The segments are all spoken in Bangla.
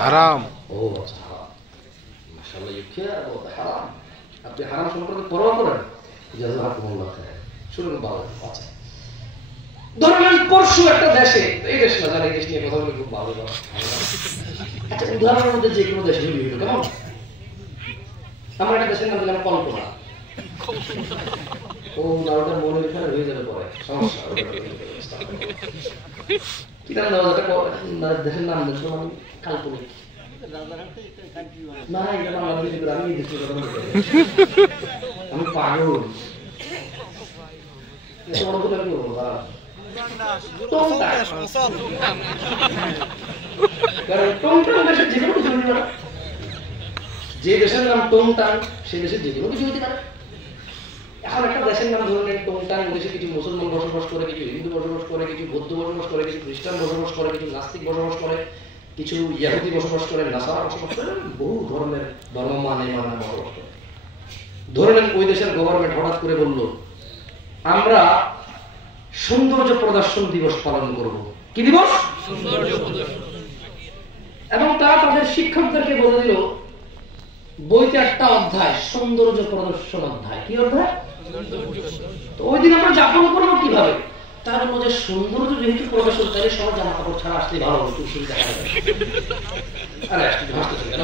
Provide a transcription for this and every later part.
হারাম। ও আচ্ছা, হারাম। মাশাআল্লাহ, ইউ কেয়ার অ্যাবাউট দ্য হারাম। আপনি হারাম সম্পর্কে পরোয়া করেন? জাযাকুমুল্লাহ খায়র। শুনুন ভালো। আচ্ছা, ধরেন পরশু একটা দেশে, এই দেশ না জানি, এই দেশ নিয়ে কথা বলে খুব ভালো। আচ্ছা, উদাহরণের মধ্যে যে কোনো দেশে বিভিন্ন, কেমন? আমার একটা দেশের নাম দিলাম কল্পনা। ও নামটা মনে এখানে হয়ে যাবে পরে, সমস্যা। কি নাম দেওয়া যাবে? দেশের নাম দেখলাম আমি কাল্পনিক। না, এটা বাংলাদেশ, আমি দেশের কথা বলতে, আমি পাগল। এত বড় করে কি বলবো? যে দেশের নাম টংটাং, সেই দেশের যে কোনো কিছু হতে পারে। এখন একটা দেশের নাম ধরনের টংটাং, দেশে কিছু মুসলমান বসবাস করে, কিছু হিন্দু বসবাস করে, কিছু বৌদ্ধ বসবাস করে, কিছু খ্রিস্টান বসবাস করে, কিছু নাস্তিক বসবাস করে, কিছু ইহুদি বসবাস করে, নাসারা বসবাস করে, বহু ধরনের ধর্ম মানে বসবাস করে। ধরনের ওই দেশের গভর্নমেন্ট হঠাৎ করে বলল, আমরা সৌন্দর্য প্রদর্শন দিবস পালন করব। কি দিবস? সৌন্দর্য প্রদর্শন। এবং তারা তাদের শিক্ষকদেরকে বলে দিল, বইতে একটা অধ্যায় সৌন্দর্য প্রদর্শন অধ্যায়। কি অধ্যায়? তো ওই দিন আমরা যাপন করবো কিভাবে? তার মধ্যে সৌন্দর্য যেহেতু প্রদর্শন, তাহলে সবাই জামা কাপড় ছাড়া আসলে ভালো হতো, সুবিধা হয়। আরে কেন?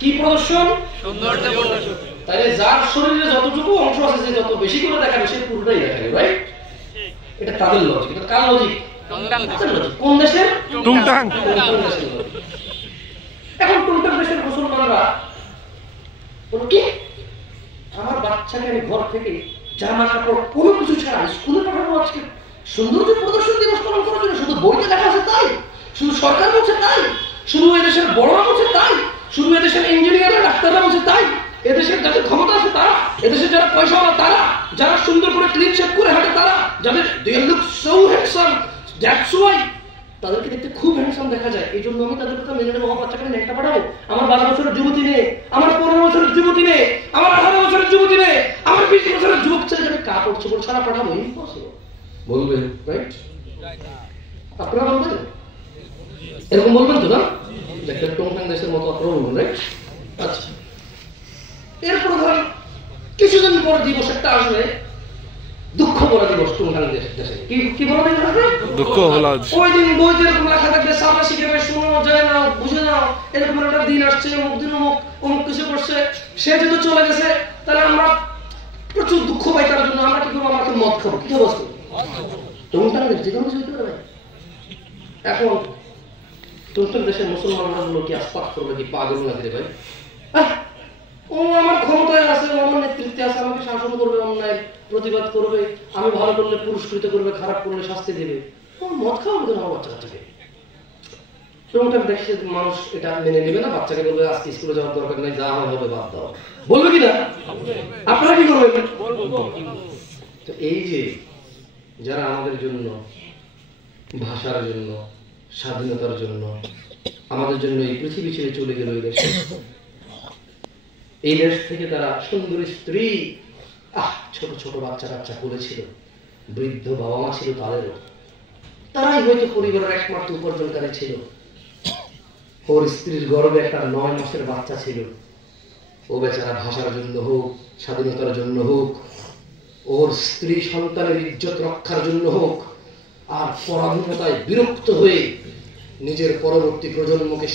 কি প্রদর্শন? সৌন্দর্য প্রদর্শন। তাহলে যার শরীরে যতটুকু অংশ আছে, যে যত বেশি করে দেখাবে সে পুরোটাই দেখাবে, রাইট? এটা তাদের লজিক। এটা কার লজিক? কোন দেশের? টুংটাং। এখন টুংটাং দেশের মুসলমানরা বলো, কি আমার বাচ্চাকে আমি ঘর থেকে জামা কাপড় কোনো কিছু ছাড়া স্কুলে পাঠাবো আজকে সৌন্দর্য প্রদর্শন দিবস পালন করার জন্য? শুধু বইতে লেখা আছে তাই? শুধু সরকার বলছে তাই? শুধু এদেশের বড়রা বলছে তাই? শুধু এদেশের ইঞ্জিনিয়াররা, ডাক্তাররা বলছে তাই? এদেশের যাদের ক্ষমতা আছে তারা, এদেশের যারা পয়সাওয়ালা তারা, যারা সুন্দর করে ক্লিন শেভ করে হাঁটে তারা, যাদের they look so handsome, that's why তাদেরকে দেখতে খুব হ্যান্ডসাম দেখা যায়। এই জন্য আমি তাদের কথা মেনে নেবো। আমার বাচ্চাকে আমি একটা পাঠাবো, আমার 12 বছরের যুবতী মেয়ে, আমার 15 বছরের যুবতী মেয়ে, আমার 18 বছরের যুবতী মেয়ে, আমার 20 বছরের যুবক ছেলেকে আমি কাপড় চোপড় ছাড়া পাঠাবো? ইম্পসিবল। বলবেন, রাইট? আপনারা বলবেন? এরকম বলবেন তো না? একটা টংটাং দেশের মতো আপনারা বলবেন, রাইট? আচ্ছা, এরপর ধরেন কিছুদিন পর দিবস একটা আসবে, দুঃখ ভরা দিবস। টংটাং দেশে কি বলা দিবস? দুঃখ ভরা। ওই দিন বইতে এরকম লেখা থাকবে, সামনে শিখে শোনো যায় না, বুঝে নাও, এরকম একটা দিন আসছে, অমুক দিন অমুক কিছু করছে, সে যদি চলে গেছে, তাহলে আমরা প্রচুর দুঃখ পাই তার জন্য। আমরা কি করবো? আমরা মদ খাবো। কি অবস্থা? টংটাং দেশ যে কোনো কিছু হইতে পারে। এখন টংটাং দেশের মুসলমানরা গুলো কি আস্পাত করবে? কি পাগল না দিতে ভাই? ও আমার ক্ষমতায় আছে, আমার নেতৃত্বে আছে, আমাকে শাসন করবে, অন্যায় প্রতিবাদ করবে, আমি ভালো করলে পুরস্কৃত করবে, খারাপ করলে শাস্তি দেবে। মদ খাওয়া আমাদের আমার বাচ্চা কাচ্চাকে। টংটাং দেখছে মানুষ এটা মেনে নেবে না, বাচ্চাকে বলবে আজকে স্কুলে যাওয়ার দরকার নাই, যা হয় হবে, বাদ দাও। বলবে কি না? আপনারা কি করবেন? তো এই যে যারা আমাদের জন্য, ভাষার জন্য, স্বাধীনতার জন্য, আমাদের জন্য এই পৃথিবী ছেড়ে চলে গেল, এই দেশ থেকে তারা সুন্দরী স্ত্রী, ছোট ছোট বাচ্চা কাচ্চা করেছিল, বৃদ্ধ বাবা মা ছিল তাদেরও, তারাই হয়তো পরিবারের একমাত্র উপার্জনকারী ছিল। ওর স্ত্রীর গর্ভে একটা 9 মাসের বাচ্চা ছিল। ও বেচারা ভাষার জন্য হোক, স্বাধীনতার জন্য হোক, ওর স্ত্রী সন্তানের ইজ্জত রক্ষার জন্য হোক, আর পরাধীনতায় বিরক্ত হয়ে নিজের পরবর্তী প্রজন্মকে